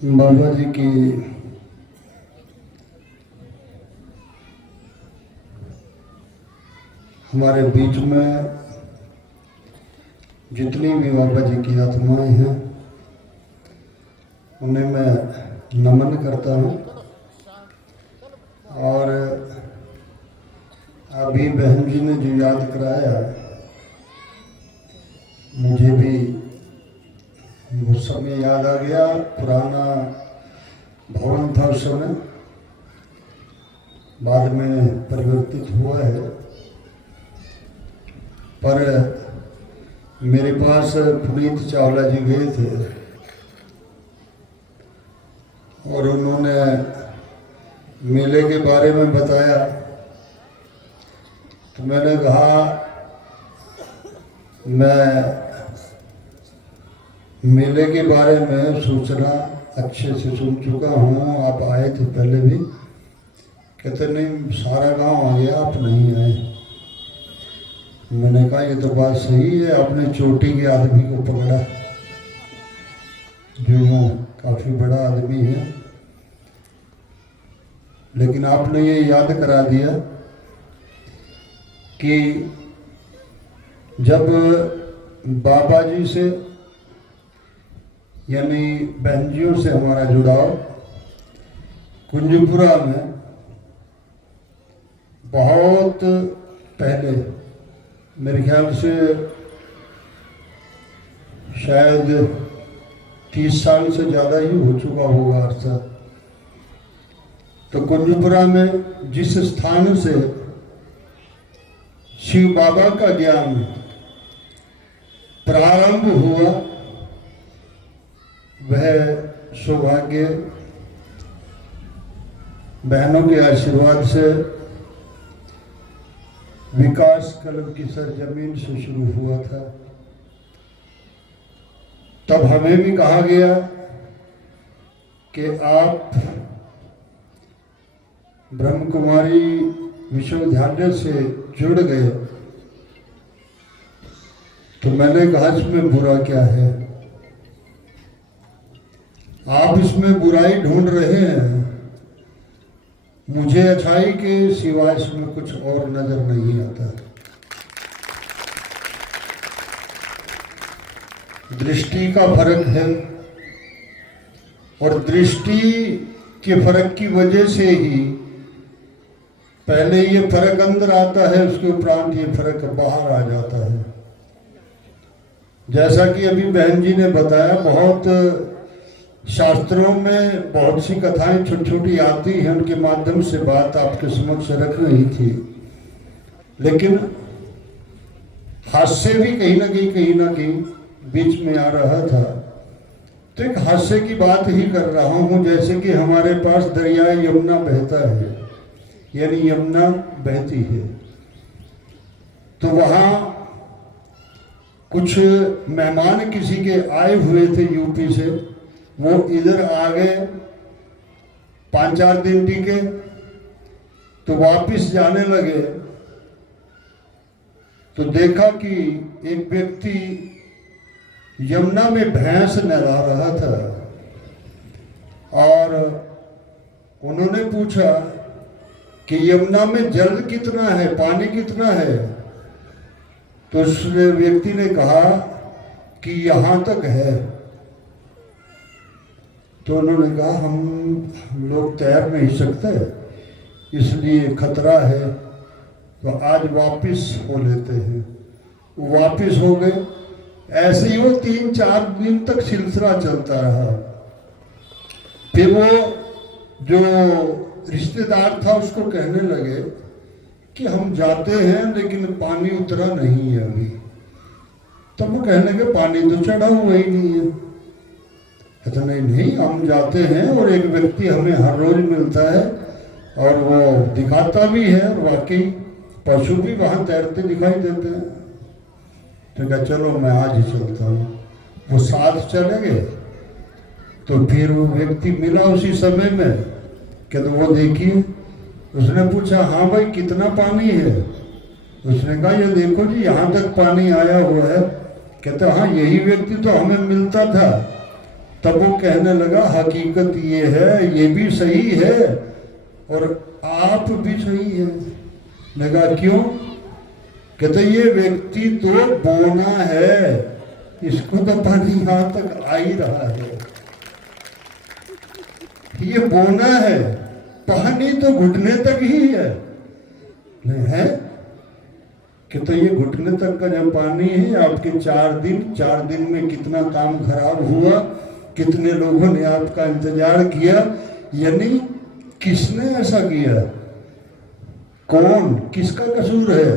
बाबा जी की हमारे बीच में जितनी भी बाबा जी की आत्माएं हैं उन्हें मैं नमन करता हूँ। और अभी बहन जी ने जो याद कराया मुझे भी वो समय याद आ गया। पुराना भवन था उस समय, बाद में परिवर्तित हुआ है। पर मेरे पास पुनीत चावला जी गए थे और उन्होंने मेले के बारे में बताया, तो मैंने कहा मैं मेले के बारे में सूचना अच्छे से सुन चुका हूँ, आप आए थे पहले भी। कहते नहीं, सारा गांव आ गया, आप नहीं आए। मैंने कहा ये तो बात सही है, आपने चोटी के आदमी को पकड़ा जो यूँ काफ़ी बड़ा आदमी है, लेकिन आपने ये याद करा दिया कि जब बाबा जी से यानी बहनजियों से हमारा जुड़ाव कुंजपुरा में बहुत पहले, मेरे ख्याल से शायद 30 साल से ज़्यादा ही हो चुका होगा अरसा। तो कुंजपुरा में जिस स्थान से शिव बाबा का ज्ञान प्रारंभ हुआ, वह सौभाग्य बहनों के आशीर्वाद से विकास क्लब की सरजमीन से शुरू हुआ था। तब हमें भी कहा गया कि आप ब्रह्म कुमारी विश्वविद्यालय से जुड़ गए। तो मैंने कहा इसमें बुरा क्या है, आप इसमें बुराई ढूंढ रहे हैं, मुझे अच्छाई के सिवाय इसमें कुछ और नजर नहीं आता। दृष्टि का फर्क है और दृष्टि के फर्क की वजह से ही पहले ये फर्क अंदर आता है, उसके उपरांत ये फर्क बाहर आ जाता है। जैसा कि अभी बहन जी ने बताया, बहुत शास्त्रों में बहुत सी कथाएं छोटी छोटी आती हैं, उनके माध्यम से बात आपके समक्ष रख रही थी। लेकिन हास्य भी कहीं ना कहीं बीच में आ रहा था। तो एक हास्य की बात ही कर रहा हूं, जैसे कि हमारे पास दरिया यमुना बहता है, यानी यमुना बहती है। तो वहां कुछ मेहमान किसी के आए हुए थे यूपी से, वो इधर आ गए, 5-4 दिन टिके, तो वापिस जाने लगे। तो देखा कि एक व्यक्ति यमुना में भैंस नहला रहा था और उन्होंने पूछा कि यमुना में जल कितना है, पानी कितना है। तो उस व्यक्ति ने कहा कि यहाँ तक है। तो उन्होंने कहा हम लोग तैर नहीं सकते, इसलिए खतरा है, तो आज वापिस हो लेते हैं। वो वापिस हो गए। ऐसे ही वो 3-4 दिन तक सिलसिला चलता रहा। फिर वो जो रिश्तेदार था उसको कहने लगे कि हम जाते हैं लेकिन पानी उतरा नहीं है अभी। तब वो कहने लगे पानी तो चढ़ा हुआ ही नहीं है। कहते नहीं, हम जाते हैं और एक व्यक्ति हमें हर रोज मिलता है और वो दिखाता भी है, और वाकई पशु भी वहाँ तैरते दिखाई देते हैं। तो कहा चलो मैं आज ही चलता हूँ। वो साथ चले गए। तो फिर वो व्यक्ति मिला उसी समय में, कहते वो देखिए। उसने पूछा हाँ भाई कितना पानी है। उसने कहा ये देखो जी, यहाँ तक पानी आया हुआ है। कहते हाँ, यही व्यक्ति तो हमें मिलता था तब वो कहने लगा हकीकत ये है, ये भी सही है और आप भी सही है। लगा क्यों? कहते ये व्यक्ति तो बोना है, इसको तो पानी यहां तक आ ही रहा है। ये बोना है, पानी तो घुटने तक ही है। कि तो ये घुटने तक का जो पानी है, आपके 4 दिन में कितना काम खराब हुआ, कितने लोगों ने आपका इंतजार किया, यानी किसने ऐसा किया, कौन, किसका कसूर है?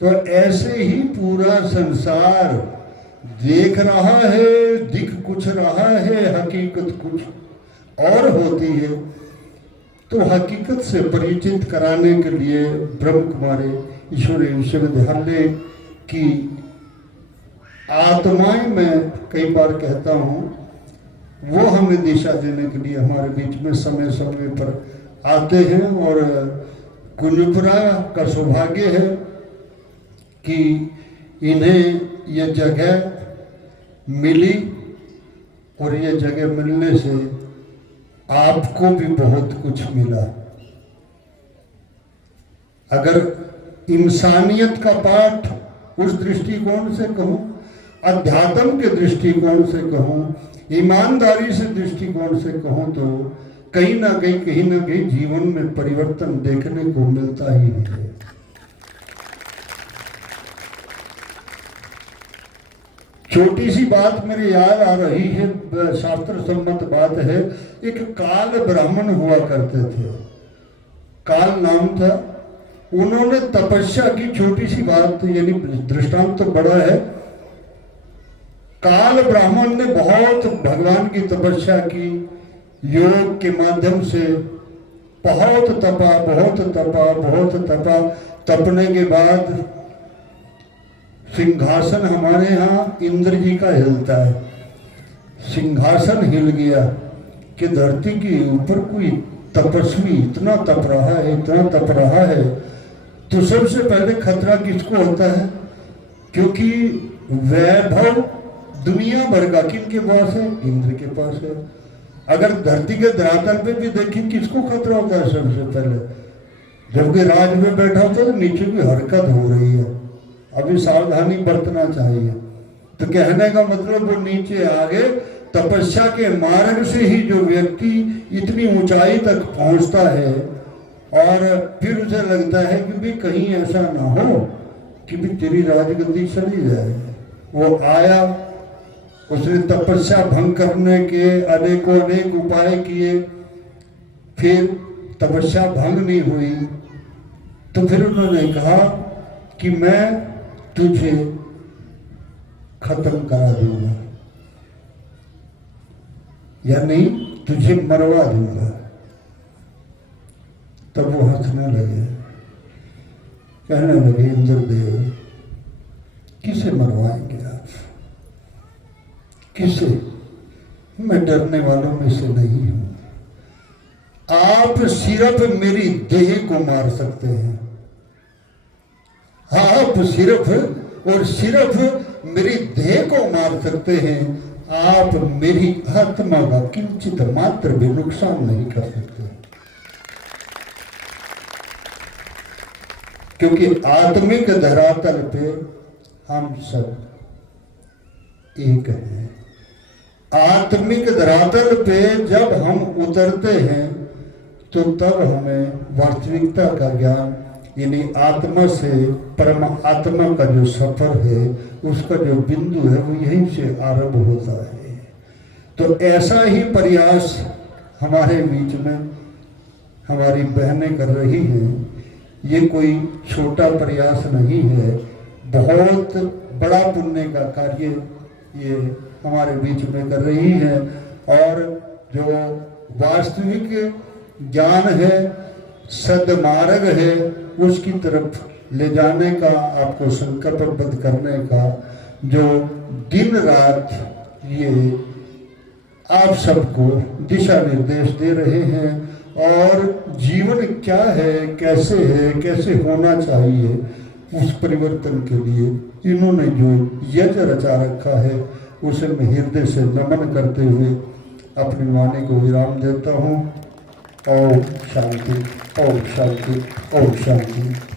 तो ऐसे ही पूरा संसार देख रहा है, दिख कुछ रहा है, हकीकत कुछ और होती है। तो हकीकत से परिचित कराने के लिए ब्रह्म कुमारी ईश्वरीय विश्वविद्यालय की आत्माएं, मैं कई बार कहता हूँ, वो हमें दिशा देने के लिए हमारे बीच में समय समय पर आते हैं। और कुंजपुरा का सौभाग्य है कि इन्हें यह जगह मिली, और यह जगह मिलने से आपको भी बहुत कुछ मिला। अगर इंसानियत का पाठ उस दृष्टिकोण से कहूं, अध्यात्म के दृष्टिकोण से कहूं, ईमानदारी से दृष्टिकोण से कहूं, तो कहीं ना कहीं जीवन में परिवर्तन देखने को मिलता ही है। छोटी सी बात मेरे याद आ रही है, शास्त्र सम्मत बात है। एक काल ब्राह्मण हुआ करते थे, काल नाम था। उन्होंने तपस्या की, छोटी सी बात, यानी दृष्टांत तो बड़ा है। काल ब्राह्मण ने बहुत भगवान की तपस्या की, योग के माध्यम से बहुत तपा, बहुत तपा, बहुत तपा। तपने के बाद सिंहासन, हमारे यहाँ इंद्र जी का हिलता है, सिंहासन हिल गया कि धरती के ऊपर कोई तपस्वी इतना तप रहा है, इतना तप रहा है। तो सबसे पहले खतरा किसको होता है? क्योंकि वैभव दुनिया भर का किनके पास है? इंद्र के पास है। अगर धरती के धरातल पे भी देखें, किसको खतरा होता है सबसे पहले? जबकि राज में बैठा होता है तो नीचे की हरकत हो रही है, अभी सावधानी बरतना चाहिए। तो कहने का मतलब वो नीचे आगे तपस्या के मार्ग से ही जो व्यक्ति इतनी ऊंचाई तक पहुंचता है, और फिर उसे लगता है कि भी कहीं ऐसा ना हो कि भी तेरी राजगद्दी चली जाए। वो आया, उसने तपस्या भंग करने के अनेकों अनेक उपाय किए, फिर तपस्या भंग नहीं हुई। तो फिर उन्होंने कहा कि मैं तुझे खत्म करा दूंगा, यानी तुझे मरवा दूंगा। तब वो हंसने लगे, कहने लगे, इंद्रदेव किसे मरवाएंगे आप? किसे? मैं डरने वालों में से नहीं हूं। आप सिर्फ मेरी देह को मार सकते हैं, आप सिर्फ और सिर्फ मेरी देह को मार सकते हैं। आप मेरी आत्मा का किंचित मात्र भी नुकसान नहीं कर सकते, क्योंकि आत्मिक धरातल पे हम सब एक हैं। आत्मिक धरातल पे जब हम उतरते हैं तो तब हमें वास्तविकता का ज्ञान, यानी आत्मा से परमात्मा का जो सफर है, उसका जो बिंदु है, वो यहीं से आरंभ होता है। तो ऐसा ही प्रयास हमारे बीच में हमारी बहनें कर रही हैं। ये कोई छोटा प्रयास नहीं है, बहुत बड़ा पुण्य का कार्य ये हमारे बीच में कर रही है। और जो वास्तविक ज्ञान है, सद्मार्ग है, उसकी तरफ ले जाने का, आपको संकल्पबद्ध करने का जो दिन रात ये आप सबको दिशा निर्देश दे रहे हैं, और जीवन क्या है, कैसे होना चाहिए, उस परिवर्तन के लिए इन्होंने जो यज्ञ रचा रखा है, उसे मैं हृदय से नमन करते हुए अपनी वाणी को विराम देता हूँ। ओम शांति, ओम शांति, ओम शांति।